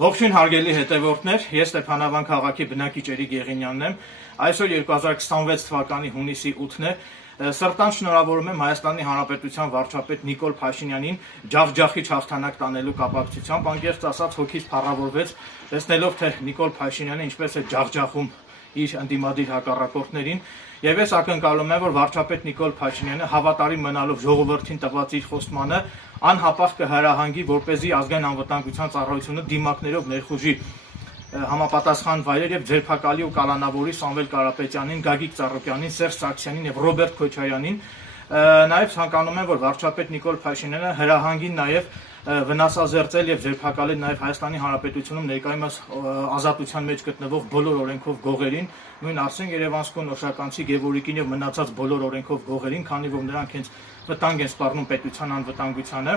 Ողջույն հարգելի հետևորդներ, ես Ստեփանավան քաղաքի բնակիչ Էրիկ Եղինյանն եմ։ Այսօր 2026 թվականի հունիսի 8-ն է։ Սրտան շնորհավորում եմ Հայաստանի Հանրապետության վարչապետ Նիկոլ Փաշինյանին ջախջախիչ հաղթանակ տանելու կապակցությամբ, անկեղծ ասած հոգիս փառավորվեց, տեսնելով թե Նիկոլ Փաշինյանը ինչպես է ջախջախում իր ընդդիմադիր հակառակորդներին, եւ ես ակնկալում եմ, որ վարչապետ Նիկոլ Փաշինյանը հավատարիմ մնալով ժողովրդին տված իր խոստմանը անհապաղ կհրահանգի, որպեսզի ազգային անվտանգության ծառայությունը դիմակներով ներխուժի համապատասխան վայրեր եւ ձերբակալի ու կալանավորի Սամվել Կարապետյանին, Գագիկ Ծառուկյանին, Սերժ Սարգսյանին եւ Ռոբերտ Քոչարյանին։ Նաեւ ցանկանում եմ, որ վարչապետ Նիկոլ Փաշինյանը հրահանգի նաեւ վնասազերծել եւ ձերբակալել նաեւ Հայաստանի Հանրապետությունում ներկայումս ազատության մեջ գտնվող բոլոր օրենքով գողերին, նույն Արսեն Երևանցուն, Օշականցի Գևորգին եւ մնացած բոլոր օրենքով գողերին, քանի որ նրանք հենց վտանգ են սպառնում պետության անվտանգությանը։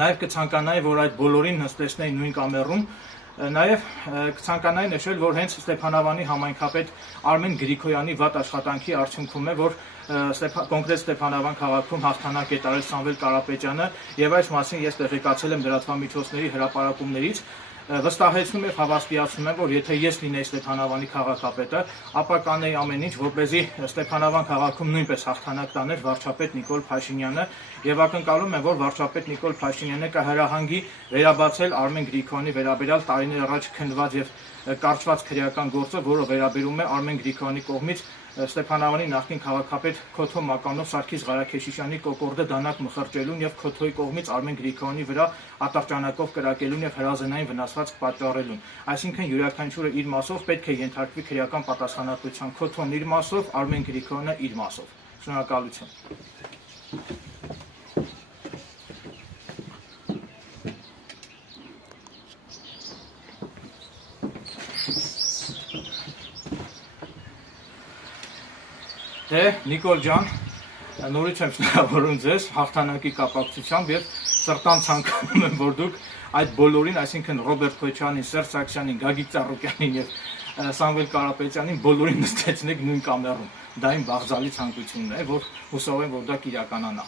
Նաեւ կցանկանայի, որ այդ բոլորին նստեցնեին նույն կամերում։ Նաեւ կցանկանայի նշել, որ հենց Ստեփանավանի համայնքապետ Արմեն Գրիգորյանի վատ աշխատանքի արդյունքում է, որ կոնկրետ Ստեփանավան քաղաքում հաղթանակ է տարել Սամվել Կարապետյանը, եւ այս մասին ես տեղեկացել եմ լրատվամիջոցների հրապարակումներից։ Վստահեցնում եւ հավաստիացնում եմ, որ եթե ես լինեի Ստեփանավանի քաղաքապետը, ապա կանեի ամեն ինչ, որպեսզի Ստեփանավան քաղաքում նույնպես հաղթանակ տաներ վարչապետ Նիկոլ Փաշինյանը, եւ ակնկալում եմ, որ վարչապետ Նիկոլ Փաշինյանը կհրահանգի վերաբացել Արմեն Գրիգորյանի վերաբերյալ տարիներ առաջ քննված եւ կարճված քրեական գործը, որը վերաբերում է Արմեն Գրիգորյանի կողմից Ստեփանավանի նախկին քաղաքապետ Քոթո Մականով Սարգիս Ղարաքեշիշյանի կոկորդը դանակ մխրճելուն եւ Քոթոյի կողմից Արմեն Գրիգորյանի վրա ատրճանակով կրակելուն եւ հրազենային վնասվածք պատճառելուն։ Այսինքն յուրաքանչյուրը իր մասով պետք է ենթարկվի քրեական պատասխանատվության, Քոթոն իր մասով, Արմեն Գրիգորյանը իր մասով։ Շնորհակալություն։ Դե Նիկոլ ջան, նորից եմ շնորհավորում ձեզ հաղթանակի կապակցությամբ եւ սրտան ցանկանում եմ, որ դուք այդ բոլորին, այսինքն Ռոբերտ Քոչարյանին, Սերժ Սարգսյանին, Գագիկ Ծառուկյանին եւ Սամվել Կարապետյանին բոլորին նստեցնեք նույն կամերում։ Դա իմ բաղձալի ցանկությունն է, որ հուսով եմ, որ դա կիրականանա։